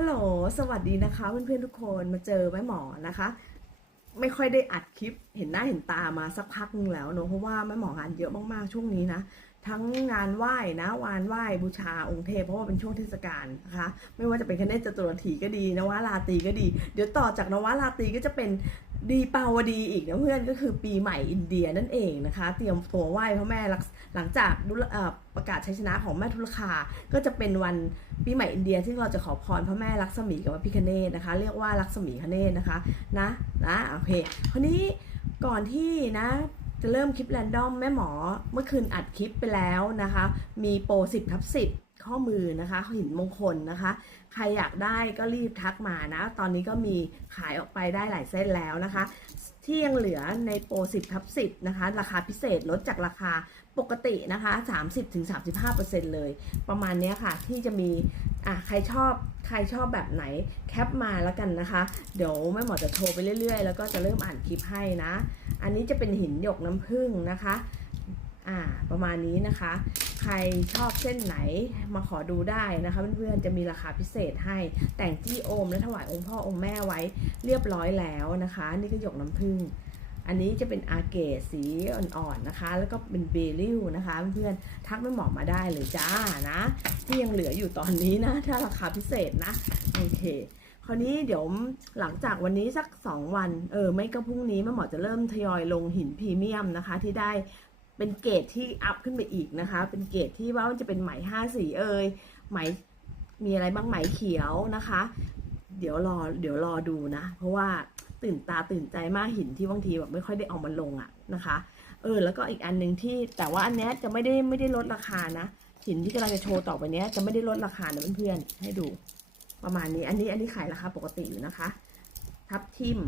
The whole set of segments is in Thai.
ฮัลโหล สวัสดีนะคะเพื่อนๆทุกคนมาเจอแม่หมอนะคะ ไม่ค่อยได้อัดคลิปเห็นหน้าเห็นตามาสักพักนึงแล้วเนอะเพราะว่าแม่หมองานเยอะมากๆช่วงนี้นะ ทั้งงานไหว้นะวานไหว้บูชาองค์เทพเพราะว่าเป็นช่วงเทศกาลนะคะ ไม่ว่าจะเป็นคเนศจตุรถีก็ดีนวราตรีก็ดี เดี๋ยวต่อจากนวราตรีก็จะเป็นดีปาวดีอีกนะเพื่อนก็คือปีใหม่อินเดียนั่นเองนะคะ เตรียมตัวไหว้พระแม่หลังจากประกาศชัยชนะของแม่ทุลคา ก็จะเป็นวันปีใหม่อินเดียซึ่งเราจะขอพรพระแม่ลักษมีกับพระพิคเนตนะคะ เรียกว่าลักษมีคเนตนะคะนะนะโอเคคราวนี้ก่อนที่นะ จะเริ่มคลิปแรนดอมแม่หมอเมื่อคืนอัดคลิปไปแล้วนะคะ มีโปร10ทับ10 ข้อมือนะคะหินมงคลนะคะ ใครอยากได้ก็รีบทักมานะ ตอนนี้ก็มีขายออกไปได้หลายเส้นแล้วนะคะ ที่ยังเหลือในโปร10ทับ10 นะคะ ราคาพิเศษลดจากราคาปกตินะคะ 30-35%เลย ประมาณนี้ค่ะ ที่จะมีอะใครชอบใครชอบแบบไหนแคปมาแล้วกันนะคะ เดี๋ยวแม่หมอจะโทรไปเรื่อยๆ แล้วก็จะเริ่มอ่านคลิปให้นะ อันนี้จะเป็นหินหยกน้ำผึ้งนะคะอ่าประมาณนี้นะคะ ใครชอบเส้นไหนมาขอดูได้นะคะเพื่อนๆจะมีราคาพิเศษให้แต่งจี้โอมและถวายองค์พ่อองค์แม่ไว้เรียบร้อยแล้วนะคะ นี่ก็หยกน้ำผึ้งอันนี้จะเป็นอาเกตสีอ่อนๆนะคะ แล้วก็เป็นเบลิวนะคะ เพื่อนๆทักไม่หมอมาได้เลยจ้านะ ที่ยังเหลืออยู่ตอนนี้นะ ถ้าราคาพิเศษนะ โอเคค ราวนี้เดี๋ยวหลังจากวันนี้สัก 2 วัน เออ ไม่ก็พรุ่งนี้แม่หมอจะเริ่มทยอยลงหินพรีเมียมนะคะ ที่ได้เป็นเกรดที่อัพขึ้นไปอีกนะคะ เป็นเกรดที่ว่าจะเป็นไหม5สีเอ่ยไหมมีอะไรบ้างไหมเขียวนะคะ เดี๋ยวรอเดี๋ยวรอดูนะ เพราะว่าตื่นตาตื่นใจมากหินที่บางทีแบบไม่ค่อยได้เอามาลงอะ่ะนะคะ เออ แล้วก็อีกอันหนึ่งที่แต่ว่าอันนี้จะไม่ได้ไม่ได้ลดราคานะหินที่กำลังจะโชว์ต่อไปนี้จะไม่ได้ลดราคานะเพื่อนๆให้ดู ประมาณนี้ อันนี้อันนี้ขายราคาปกติอยู่นะคะ ทับทิม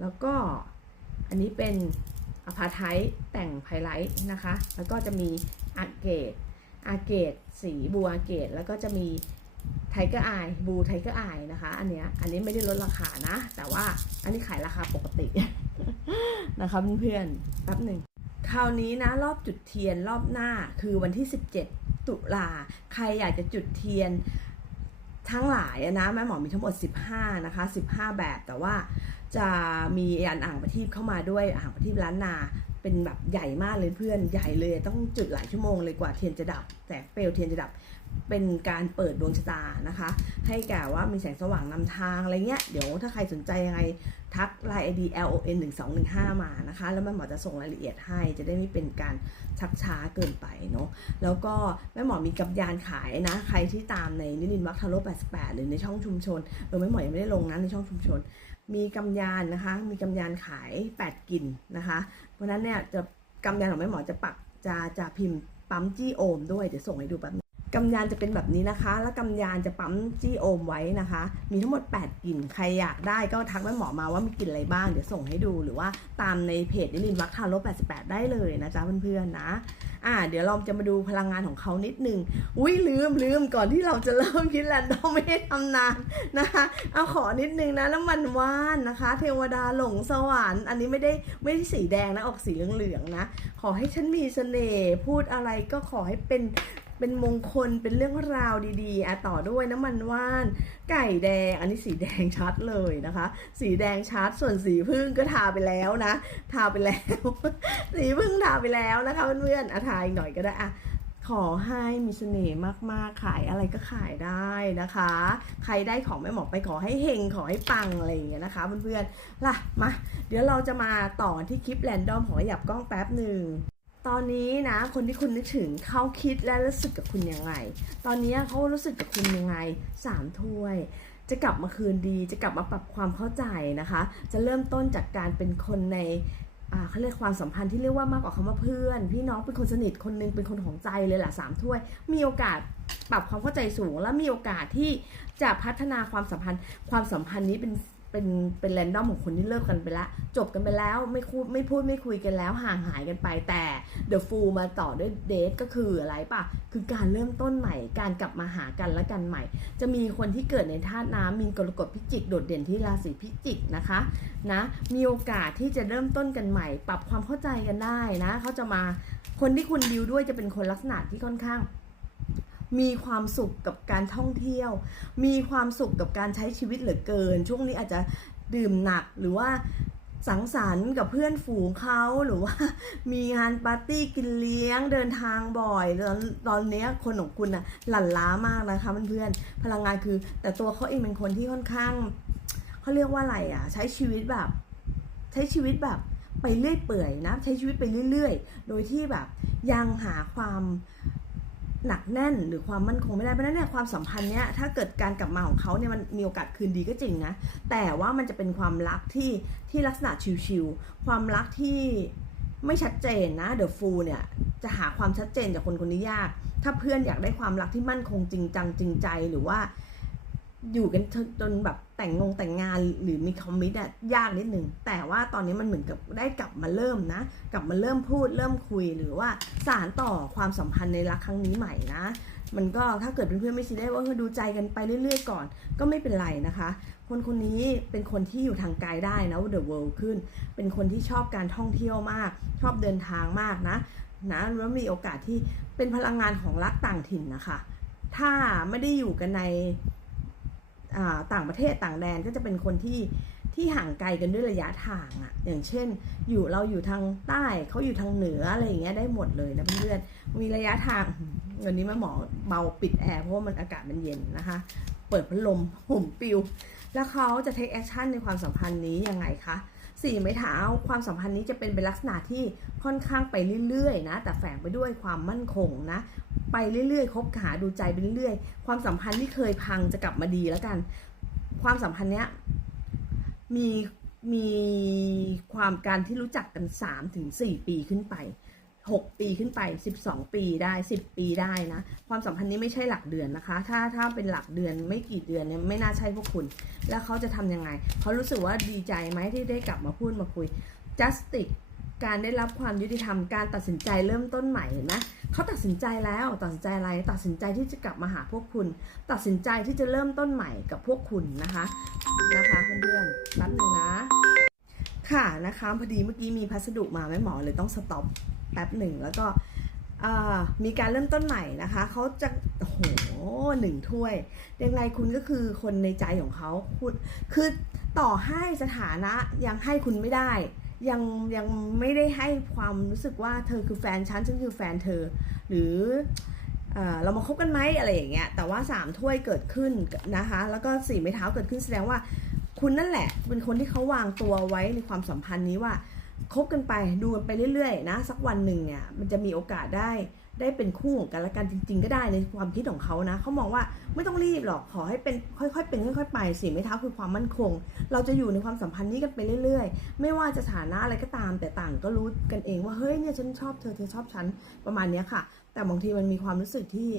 แล้วก็อันนี้เป็นอพาไทแต่งไพไลท์นะคะ แล้วก็จะมีอาเกตอาเกตสีบูอาเกตแล้วก็จะมีไทเกอร์อายบูไทเกอร์อายนะคะ อันเนี้ยอันนี้ไม่ได้ลดราคานะ แต่ว่าอันนี้ขายราคาปกตินะคะเพื่อนๆแป๊บหนึ่งคราวนี้นะรอบจุดเทียนรอบหน้าคือวันที่ 17 ตุลาใครอยากจะจุดเทียน ทั้งหลายนะแม่หมอมีทั้งหมด 15 นะคะ 15 แบบแต่ว่า จะมีอันอ่างประทีปเข้ามาด้วยอ่างประทีปล้านนา เป็นแบบใหญ่มากเลยเพื่อนใหญ่เลยต้องจุดหลายชั่วโมงเลยกว่าเทียนจะดับแสงเปลวเทียนจะดับเป็นการเปิดดวงชะตานะคะ ให้แก่ว่ามีแสงสว่างนำทางอะไรเงี้ย เดี๋ยวถ้าใครสนใจยังไงทักไลน์ ID L O N 1 2 1 5 มานะคะ แล้วแม่หมอจะส่งรายละเอียดให้ จะได้ไม่เป็นการชักช้าเกินไปเนาะ แล้วก็แม่หมอมีกับยานขายนะ ใครที่ตามในนิลินวัคทาโร่88 หรือในช่องชุมชนเออแม่หมอยังไม่ได้ลงนะในช่องชุมชน มีกำยานนะคะ มีกำยานขาย 8กลิ่นนะคะ เพราะฉะนั้นเนี่ยจะกำยานของแม่หมอจะปักจะจะพิมพ์ปั๊มจี้โอมด้วย เดี๋ยวส่งให้ดูแป๊บ กำยานจะเป็นแบบนี้นะคะ แล้วกำยานจะปั๊มจี้โอมไว้นะคะ มีทั้งหมด 8กลิ่น ใครอยากได้ก็ทักแม่หมอมาว่ามีกลิ่นอะไรบ้าง เดี๋ยวส่งให้ดู หรือว่าตามในเพจนิลินวัคทาโร่88 ได้เลยนะจ๊ะเพื่อนๆนะ อ่า เดี๋ยวเราจะมาดูพลังงานของเขานิดนึง อุ้ยลืมลืมก่อนที่เราจะเริ่มคิดแลนดอมไม่ได้ทำนานนะคะ เอาขอนิดนึงนะน้ำมันว่านนะคะ เทวดาหลงสวรรค์ อันนี้ไม่ได้ไม่ได้สีแดงนะ ออกสีเหลืองๆนะ ขอให้ฉันมีเสน่ห์ พูดอะไรก็ขอให้เป็น เป็นมงคลเป็นเรื่องราวดีๆอะต่อด้วยน้ำมันว่าน ไก่แดง อันนี้สีแดงชัดเลยนะคะ สีแดงชัดส่วนสีพึ่งก็ทาไปแล้วนะ ทาไปแล้ว สีพึ่งทาไปแล้วนะคะเพื่อนๆอะทาอีกหน่อยก็ได้อะขอให้มีเสน่ห์มากๆ ขายอะไรก็ขายได้นะคะ ใครได้ของแม่หมอไปขอให้เฮงขอให้ปังอะไรอย่างเงี้ยนะคะเพื่อนๆล่ะมาเดี๋ยวเราจะมาต่อที่คลิปแรนดอมของขยับกล้องแป๊บหนึ่ง ตอนนี้นะ คนที่คุณนึกถึงเขาคิดและรู้สึกกับคุณยังไง ตอนนี้เขารู้สึกกับคุณยังไงสามถ้วย จะกลับมาคืนดี จะกลับมาปรับความเข้าใจนะคะ จะเริ่มต้นจากการเป็นคนในเขาเรียกความสัมพันธ์ที่เรียกว่ามากกว่าคำว่าเพื่อน พี่น้องเป็นคนสนิทคนหนึงเป็นคนของใจเลยแหละสามถ้วย มีโอกาสปรับความเข้าใจสูง และมีโอกาสที่จะพัฒนาความสัมพันธ์ ความสัมพันธ์นี้เป็น เป็นเป็นแรนดอมของคนที่เลิกกันไปแล้วจบกันไปแล้วไม่พูดไม่พูดไม่คุยกันแล้วห่างหายกันไปแต่ The Fool มาต่อด้วยเดทก็คืออะไรป่ะ คือการเริ่มต้นใหม่ การกลับมาหากันและกันใหม่ จะมีคนที่เกิดในธาตุน้ำมีนกรกฎพิจิกโดดเด่นที่ราศีพิจิกนะคะนะมีโอกาสที่จะเริ่มต้นกันใหม่ ปรับความเข้าใจกันได้นะเขาจะมาคนที่คุณดิวด้วยจะเป็นคนลักษณะที่ค่อนข้าง มีความสุขกับการท่องเที่ยว มีความสุขกับการใช้ชีวิตเหลือเกิน ช่วงนี้อาจจะดื่มหนักหรือว่าสังสรรค์กับเพื่อนฝูงเขาหรือว่า มีงานปาร์ตี้กินเลี้ยงเดินทางบ่อยตอนตอนนี้คนของคุณน่ะหลั่นล้ามากนะคะเพื่อนๆพลังงานคือ แต่ตัวเขาเองเป็นคนที่ค่อนข้างเขาเรียกว่าอะไรอะ ใช้ชีวิตแบบ ใช้ชีวิตแบบไปเรื่อยเปื่อยนะ ใช้ชีวิตไปเรื่อย ๆ โดยที่แบบยังหาความ หนักแน่นหรือความมั่นคงไม่ได้เพราะนั้นเนี่ยความสัมพันธ์เนี้ยถ้าเกิดการกลับมาของเขาเนี่ยมันมีโอกาสคืนดีก็จริงนะแต่ว่ามันจะเป็นความรักที่ที่ลักษณะชิวๆความรักที่ไม่ชัดเจนนะเดอะฟูเนี่ยจะหาความชัดเจนจากคนคนนี้ยาก ถ้าเพื่อนอยากได้ความรักที่มั่นคงจริงจังจริงใจหรือว่า อยู่กันจนแบบแต่งงงแต่งงานหรือมีคอมมิตอะยากนิดนึงแต่ว่าตอนนี้มันเหมือนกับได้กลับมาเริ่มนะ กลับมาเริ่มพูดเริ่มคุยหรือว่าสารต่อความสัมพันธ์ในรักครั้งนี้ใหม่นะ มันก็ถ้าเกิดเพื่อนๆไม่ซีได้ว่าเออดูใจกันไปเรื่อยๆก่อน ก็ไม่เป็นไรนะคะ คนคนนี้เป็นคนที่อยู่ทางไกลได้นะ The World ขึ้น เป็นคนที่ชอบการท่องเที่ยวมาก ชอบเดินทางมากนะนะแล้วมีโอกาสที่เป็นพลังงานของรักต่างถิ่นนะคะ ถ้าไม่ได้อยู่กันใน ต่างประเทศต่างแดนก็จะเป็นคนที่ที่ห่างไกลกันด้วยระยะทางอะอย่างเช่น อยู่เราอยู่ทางใต้เขาอยู่ทางเหนืออะไรอย่างเงี้ยได้หมดเลยนะเพื่อนมีระยะทางวันนี้แม่หมอเบาปิดแอร์เพราะว่ามันอากาศมันเย็นนะคะ เปิดพัดลมห่มปิว แล้วเขาจะ take action ในความสัมพันธ์นี้ยังไงคะ สี่ไม้เท้าความสัมพันธ์นี้จะเป็นเป็นลักษณะที่ค่อนข้างไปเรื่อยๆนะแต่แฝงไปด้วยความมั่นคงนะไปเรื่อยๆคบหาดูใจไปเรื่อยๆ ความสัมพันธ์ที่เคยพังจะกลับมาดีแล้วกัน ความสัมพันธ์เนี้ยมีมีความการที่รู้จักกัน3ถึง4ปีขึ้นไป 6 ปีขึ้นไป 12 ปีได้ 10 ปีได้นะ ความสัมพันธ์นี้ไม่ใช่หลักเดือนนะคะ ถ้าถ้าเป็นหลักเดือนไม่กี่เดือนเนี่ยไม่น่าใช่พวกคุณ แล้วเขาจะทำยังไงเขารู้สึกว่าดีใจไหมที่ได้กลับมาพูดมาคุย justice การได้รับความยุติธรรมการตัดสินใจเริ่มต้นใหม่เห็นไหมเขาตัดสินใจแล้วตัดสินใจอะไรตัดสินใจที่จะกลับมาหาพวกคุณ ตัดสินใจที่จะเริ่มต้นใหม่กับพวกคุณนะคะนะคะเพื่อนๆแป๊บนึงนะ ค่ะนะคะพอดีเมื่อกี้มีพัสดุมาแม่หมอเลยต้องสต็อป ป๊บหนึ่งแล้วก็มีการเริ่มต้นใหม่นะคะเขาจะโอ้หหนึ่งถ้วยยังไงคุณก็คือคนในใจของเขาคุณคือต่อให้สถานะยังให้คุณไม่ได้ ยังยังไม่ได้ให้ความรู้สึกว่าเธอคือแฟนฉันฉันคือแฟนเธอ หรือเอ่อเรามาคบกันไหมอะไรอย่างเงี้ยแต่ว่าสามถ้วยเกิดขึ้นนะคะแล้วก็สี่ไม้เท้าเกิดขึ้นแสดงว่าคุณนั่นแหละเป็นคนที่เขาวางตัวไว้ในความสัมพันธ์นี้ว่า คบกันไปดูกันไปเรื่อยๆนะสักวันหนึ่งเนี่ยมันจะมีโอกาสได้ได้เป็นคู่ของกันและกันจริง ๆ ก็ได้ในความคิดของเขานะเขามองว่าไม่ต้องรีบหรอกขอให้เป็นค่อยๆเป็นค่อยๆไปสี่ไม้เท้าคือความมั่นคง เราจะอยู่ในความสัมพันธ์นี้กันไปเรื่อย ๆ ไม่ว่าจะฐานะอะไรก็ตาม แต่ต่างก็รู้กันเองว่าเฮ้ยเนี่ยฉันชอบเธอเธอชอบฉันประมาณนี้ค่ะ แต่บางทีมันมีความรู้สึกที่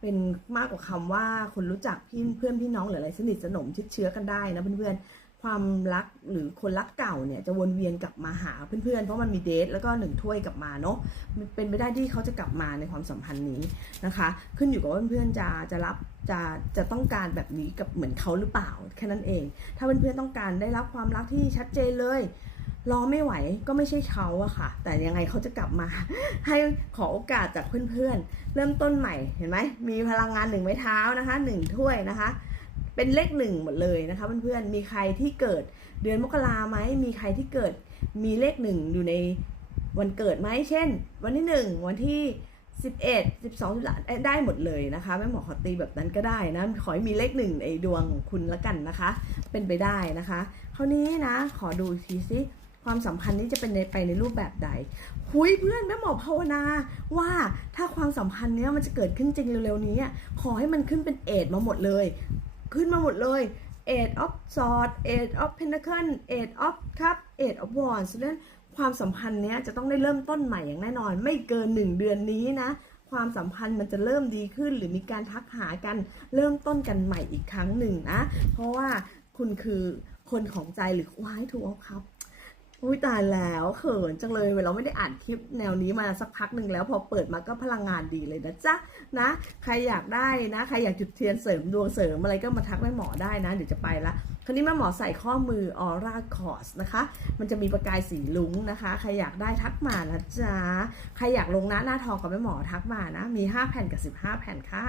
เป็นมากกว่าคำว่าคนรู้จักพี่เพื่อนพี่น้องหรืออะไรสนิทสนมชิดเชื้อกันได้นะเพื่อนๆ ความรักหรือคนรักเก่าเนี่ยจะวนเวียนกลับมาหาเพื่อนๆ เพราะมันมีเดทแล้วก็หนึ่งถ้วยกลับมาเนาะเป็นไปได้ที่เขาจะกลับมาในความสัมพันธ์นี้นะคะ ขึ้นอยู่กับว่าเพื่อนๆจะจะรับจะจะต้องการแบบนี้กับเหมือนเขาหรือเปล่าแค่นั้นเอง ถ้าเพื่อนๆต้องการได้รับความรักที่ชัดเจนเลยรอไม่ไหวก็ไม่ใช่เขาอะค่ะ แต่ยังไงเขาจะกลับมา ให้ขอโอกาสจากเพื่อนๆเริ่มต้นใหม่เห็นไหมมีพลังงานหนึ่งไม้เท้านะคะหนึ่งถ้วยนะคะ เป็นเลขหนึ่งหมดเลยนะคะเพื่อนๆมีใครที่เกิดเดือนมกราไหมมีใครที่เกิดมีเลขหนึ่งอยู่ในวันเกิดไหมเช่น วันที่หนึ่งวันที่11 12 13ได้หมดเลยนะคะแม่หมอขอตีแบบนั้นก็ได้นะขอให้มีเลขหนึ่งในดวงคุณละกันนะคะ เป็นไปได้นะคะ คราวนี้นะ ขอดูทีซิความสัมพันธ์นี้จะเป็นไปในรูปแบบใด คุยเพื่อนแม่หมอภาวนาว่าถ้าความสัมพันธ์เนี้ยมันจะเกิดขึ้นจริงเร็วๆนี้ ขอให้มันขึ้นเป็นเอดมาหมดเลย ขึ้นมาหมดเลย Eight of Swords Eight of Pentacles Eight of Cup Eight of Wands ฉะนั้นความสัมพันธ์เนี้ยจะต้องได้เริ่มต้นใหม่อย่างแน่นอน ไม่เกินหนึ่งเดือนนี้นะ ความสัมพันธ์มันจะเริ่มดีขึ้น หรือมีการทักหากันเริ่มต้นกันใหม่อีกครั้งหนึ่งนะ เพราะว่าคุณคือคนของใจหรือวายถูกครับ อุ้ยตายแล้วเขินจังเลยเวลาไม่ได้อ่านคลิปแนวนี้มาสักพักหนึ่งแล้วพอเปิดมาก็พลังงานดีเลยนะจ๊ะนะใครอยากได้นะ ใครอยากจุดเทียนเสริมดวงเสริมอะไรก็มาทักแม่หมอได้นะ เดี๋ยวจะไปละคราวนี้แม่หมอใส่ข้อมือออร่าคอสนะคะ มันจะมีประกายสีลุ้งนะคะ ใครอยากได้ทักมานะจ๊ะใครอยากลงหน้าหน้าทองกับแม่หมอทักมานะ มี 5 แผ่นกับ 15 แผ่นค่ะ